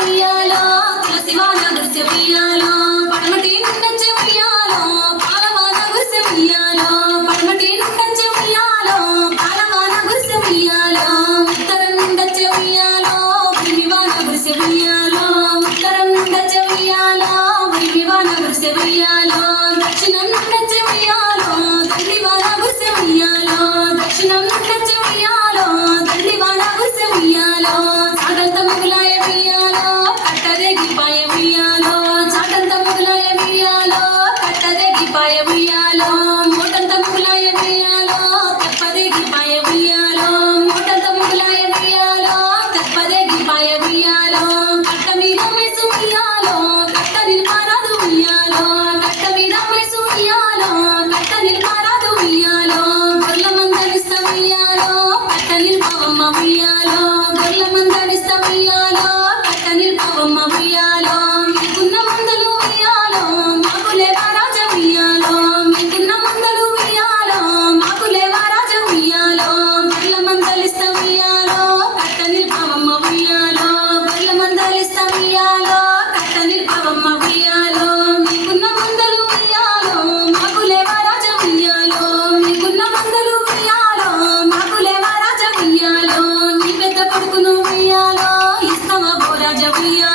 ఉయ్యాలో తులసివాన గురిసె ఉయ్యాలో పడమటి నుండొచ్చే ఉయ్యాలో పాలవాన గురిసె ఉయ్యాలో పడమటి నుండొచ్చే ఉయ్యాలో పాలవాన గురిసె ఉయ్యాలో ఉత్తరం నుండొచ్చే ఉయ్యాలో ఉరిమివాన గురిసె ఉయ్యాలో ఉత్తరం నుండొచ్చే ఉయ్యాలో ఉరిమివాన గురిసె ఉయ్యాలో దక్షిణం నుండొచ్చే ఉయ్యాలో దండివాన గురిసె ఉయ్యాలో దక్షిణం నుండొచ్చే ఉయ్యాలో దండివాన గురిసె ఉయ్యాలో చాటంత ముగులాయ ఉయ్యాలో కట్టదెగిపాయ ఉయ్యాలో చాటంత ముగులాయ ఉయ్యాలో కట్టదెగిపాయ ఉయ్యాలో మూటంత ముగులాయ ఉయ్యాలో తెప్పదెగిపాయ ఉయ్యాలో మూటంత ముగులాయ ఉయ్యాలో తెప్పదెగిపాయ ఉయ్యాలో కట్ట మీద మెసు ఉయ్యాలో కట్ట నిల్పారాదు ఉయ్యాలో కట్ట మీద మెసు ఉయ్యాలో కట్ట నిల్పారాదు ఉయ్యాలో గొర్ల మందలిస్త ఉయ్యాలో కట్ట నిల్పవమ్మ ఉయ్యాలో గొర్ల మందలిస్త ఉయ్యాలో కట్ట నిల్పవమ్మ ఉయ్యాలో మీకున్న మందలు ఉయ్యాలో మాకులేవా రాజ ఉయ్యాలో మీకున్న మందలు ఉయ్యాలో మాకులేవా రాజ ఉయ్యాలో గొర్ల మందలిస్త ఉయ్యాలో కట్ట నిల్పవమ్మ ఉయ్యాలో గొర్ల మందలిస్త ఉయ్యాలో కట్ట నిల్పవమ్మ ఉయ్యాలో మీకున్న మందలు ఉయ్యాలో మాకులేవా రాజ ఉయ్యాలో మీకున్న మందలు ఉయ్యాలో మాకులేవా రాజ ఉయ్యాలో నీ పెద్ద కొడుకును ఉయ్యాలో ఇస్తావా ఓ రాజ ఉయ్యాలో